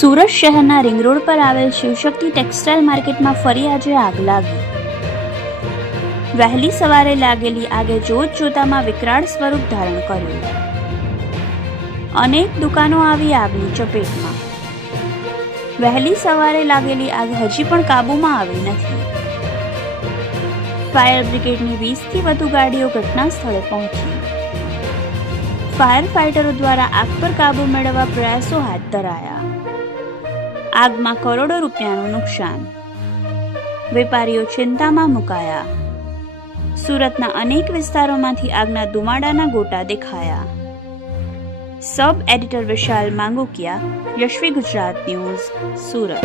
સુરત શહેરના ring road પર આવેલ શિવશક્તિ ટેક્સટાઇલ માર્કેટમાં ફરી આજે આગ લાગી. વહેલી સવારે લાગેલી આગે જોત જોતામાં વિકરાળ સ્વરૂપ ધારણ કર્યું. અનેક દુકાનો આવી આગની ચપેટમાં. વહેલી સવારે લાગેલી આગ હજી પણ કાબૂમાં આવી નથી. ફાયર બ્રિગેડની 20થી વધુ ગાડીઓ ઘટના સ્થળે પહોંચી. ફાયર ફાઇટરો દ્વારા આગ પર કાબૂ મેળવવા પ્રયાસો હાથ ધરાયા. આગમાં કરોડો રૂપિયાનું નુકસાન. વેપારીઓ ચિંતામાં મુકાયા. સુરતના અનેક વિસ્તારોમાંથી આગના ધુમાડાના ગોટા દેખાયા. સબ એડિટર વિશાલ માંગુકિયા, યશવી ગુજરાત ન્યૂઝ, સુરત.